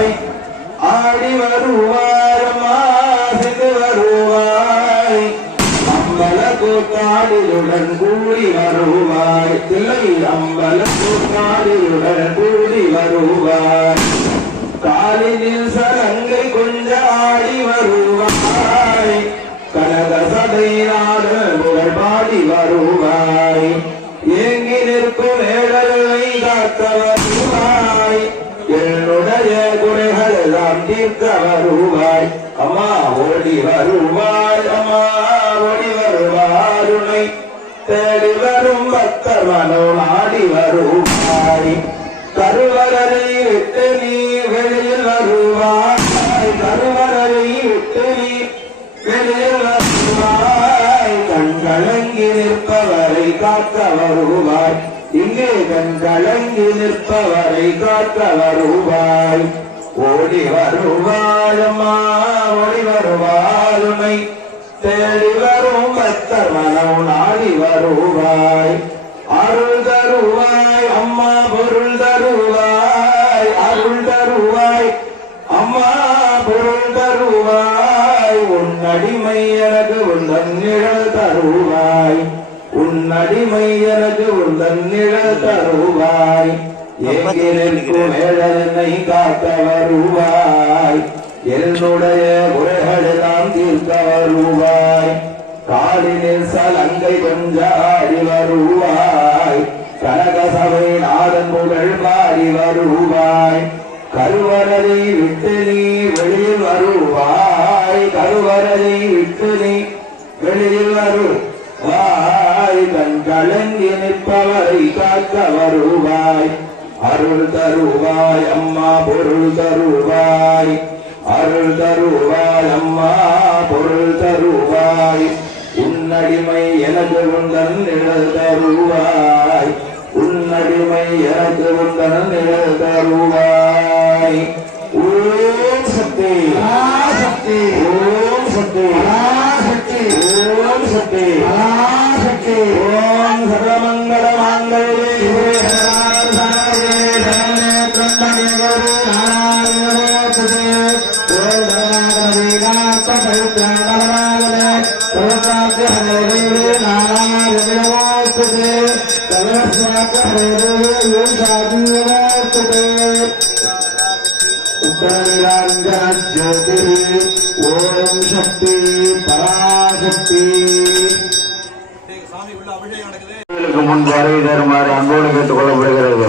வருவாய் ஆடி வருவாய் அம்மா சிந்து வருவாய் அம்பல கூத்தாடியுடன் கூடி வருவாய் தில்லை அம்பல கூத்தாடியுடன் கூடி வருவாய் காலினில் சலங்கை கொஞ்ச ஆடி வருவாய் கனக சடையினாடு புகழ் பாடி வருவாய் ஏங்கி நிற்கும் ஏழலை காக்க வருவாய் என்னுடைய குறைகள் எல்லாம் தீர்க்க வருவாய் அம்மா ஓடி வருவாய் அம்மா ஓடி வருவாய் உன்னை தேடி வரும் பக்தர் மனோ நாடி வருவாய் கருவறை விட்டு நீ வெளியில் வருவாய் கருவறை விட்டு நீ வெளியில் வருவாய் கண்கலங்கி நிற்பவரை காக்க வருவாய் இங்கே கண்கலங்கி நிற்பவரை காக்க வருவாய் ஓடி வருவாய் அம்மா ஓடி வருவாய் உன்னை தேடி வரும் பக்தர் மனம் நாடி வருவாய் அருள் தருவாய் அம்மா பொருள் தருவாய் அருள் தருவாய் அம்மா பொருள் தருவாய் உன் அடிமை எனக்கு உந்தன் நிழல் தருவாய் உன் அடிமை எனக்கு உந்தன் நிழல் தருவாய் எங்கிருக்கும் ஏழனை காக்க வருவாய் என்னுடைய குறைகளெல்லாம் தீர்க்க வருவாய் காலினில் சலங்கை கொஞ்சாடி வருவாய் கனக சபை நாதன் புகழ் பாடி வருவாய் கருவறை விட்டு நீ வெளியில் வருவாய் கருவறை விட்டு நீ வெளியில் வருவாய் கண் கலங்கி நிற்பவரை காக்க வருவாய் அருள் தருவாய் அம்மா பொருள் தருவாய் அருள் தருவாய் அம்மா பொருள் தருவாய் உன்னடிமை எனக்கு உந்தன் நிழல் தருவாய் உன்னடிமை எனக்கு உந்தன் நிழல் தருவாய் ஓம் சக்தி சக்தி ஓம் சக்தி சக்தி ஓம் சக்தி சக்தி ஓம் சர்வமங்கள மாங்கல்யே ஓம் சக்தி பராசக்தி முன் வருகை தருமாறு அன்போடு கேட்டுக் கொள்ளப்படுகிறது.